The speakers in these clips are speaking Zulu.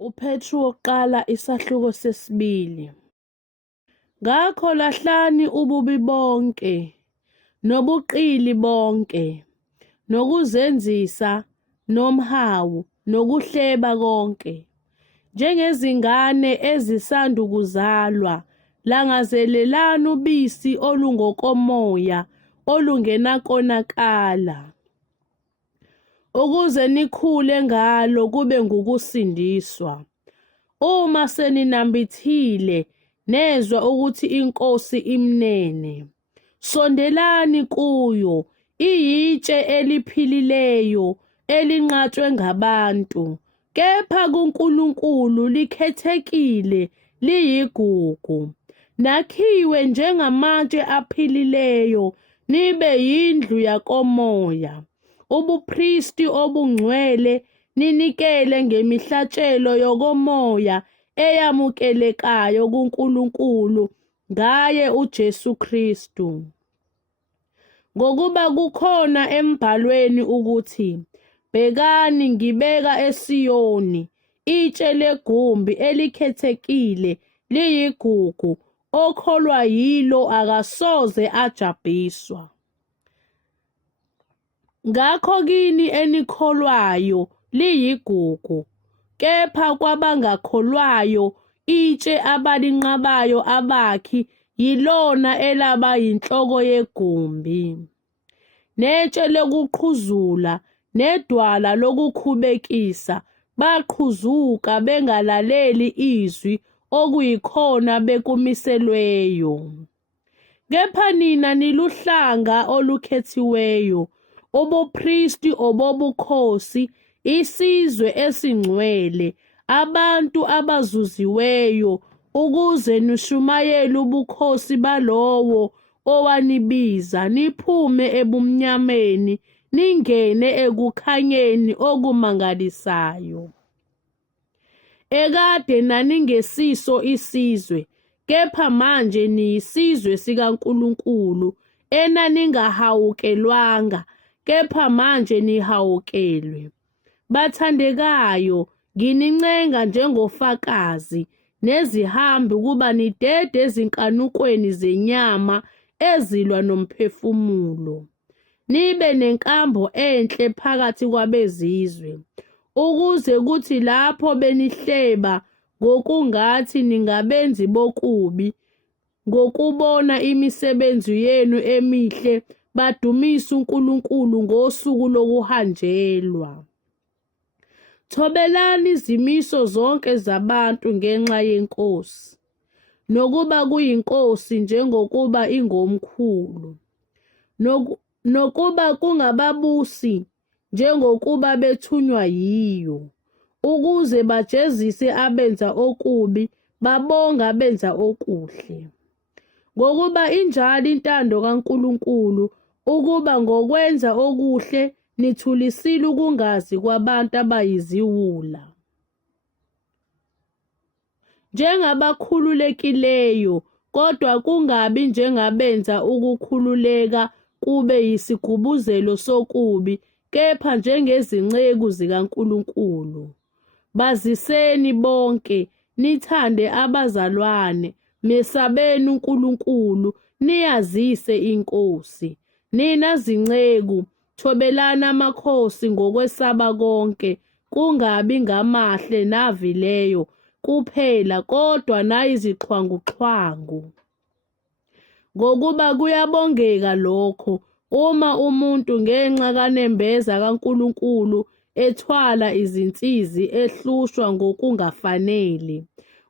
UPetru 1 isahluko 2. Ngakho lahlani ububi bonke, nobuqili bonke, nokuzenzisa, nomhawu, nokuhleba konke. Njengezingane ezisandukuzalwa, langazelelani ubisi olungokomoya olungenakonakala, ukuze nikhule ngalo kube ngukusindiswa. Uma seninambithile nezwa ukuthi iNkosi imnene, sondelani kuyo, iyitshe eliphilileyo elinqatshwe ngabantu, kepha kuNkulunkulu likhethekile, liyigugu. Nakhiwe njengamatshe aphilileyo, nibe yindlu yakomoya, ubupristi obungcwele, ninikele ngemihlatshelo yokomoya eyamukelekayo kuNkulunkulu ngaye uJesu Kristu. Ngokuba kukhona embhalweni ukuthi, bhekani ngibeka eSiyoni itshe legumbi elikhethekile, liyigugu, okholwa yilo akasoze ajabhiswa. Ngakho kini enikholwayo liyigugu, kepha kwabangakholwayo itshe abalinqabayo abakhi yilona elaba yinhloko yegumbi. Netshe lokuqhuzula nedwala lokukhubekisa baqhuzuka bengalaleli izwi okuyikhona bekumiselweyo. Kepha nina niluhlanga olukhethiweyo, ubupristi obobukhosi, isizwe esingcwele, abantu abazuziweyo, ukuze nishumayele ubukhosi balowo owanibiza, niphume ebumnyameni ningene ekukhanyeni okumangalisayo. Ekade naningesiso isizwe, kepha manje niyisizwe sikaNkulunkulu, enaningahawukelwanga, kepha manje nihawukelwe. Bathandekayo, nginincenga njengofakazi nezihambi ukuba nidede ezinkanukweni zenyama ezilwa nomphefumulo, nibe nenkambo enhle phakathi kwabezizwe, ukuze kuthi lapho benihleba ngokungathi ningabenzi bokubi, ngokubona imisebenzi yenu emihle badumise uNkulunkulu ngosuku lokuhanjelwa. Thobelani izimiso zonke zabantu ngenxa yeNkosi, nokuba kuyinkosi njengokuba ingomkhulu, nokuba kungababusi njengokuba bethunywa yiyo, ukuze bajezise abenza okubi, babonge abenza okuhle. Ngokuba injalo intando kaNkulunkulu, ukuba ngokwenza okuhle nithulisile ukungazi kwabantu abayiziwula. Njengabakhululekileyo, kodwa kungabi njengabenza ukukhululeka kube yisigubuzelo sokubi, kepha njengezinceku zikaNkulunkulu. Baziseni bonke, nithande abazalwane, mesabeni uNkulunkulu, niyazise iNkosi. Nina zinceku, thobelani amakhosi ngokwesaba konke, kungabi ngamahle navileyo kuphela, kodwa nayizixhwanguxhwangu. Ngokuba kuyabongeka lokho, uma umuntu ngenxa kanembeza kaNkulunkulu ethwala izinsizi ehlushwa ngokungafanele.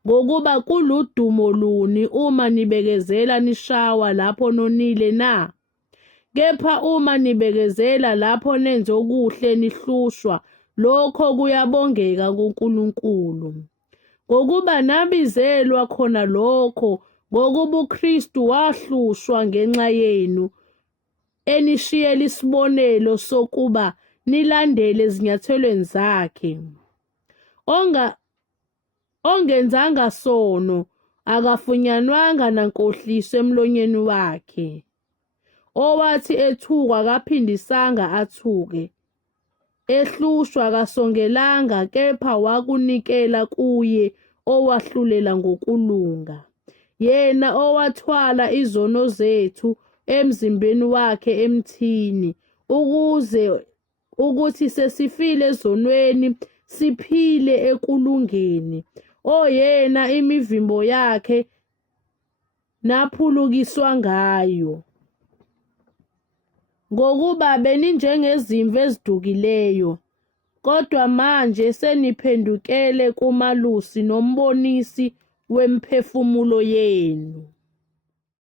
Ngokuba kuludumo luni uma nibekezela nishawa lapho nonile na? Kepha uma nibekezela lapho nenze okuhle nihlushwa, lokho kuyabongeka kuNkulunkulu. Ngokuba nabizelwa khona lokho, ngokuba uKristu wahlushwa ngenxa yenu, enishiyela isibonelo sokuba nilandele ezinyathelweni zakhe. Ongenzanga sono, akafunyanwanga nankohliso emlonyeni wakhe. Owathi ethukwa kaphindisanga athuke, ehlushwa kasongelanga kepha wakunikela kuye owahlulela ngokulunga. Yena owathwala izono zethu emzimbeni wakhe emthini, ukuthi sesifile ezonweni siphile ekulungeni. Oyena imivimbo yakhe naphulukiswa ngayo. Ngokuba beninjengezimvu ezidukileyo, kodwa manje seniphendukele kuMalusi noMbonisi wemiphefumulo yenu.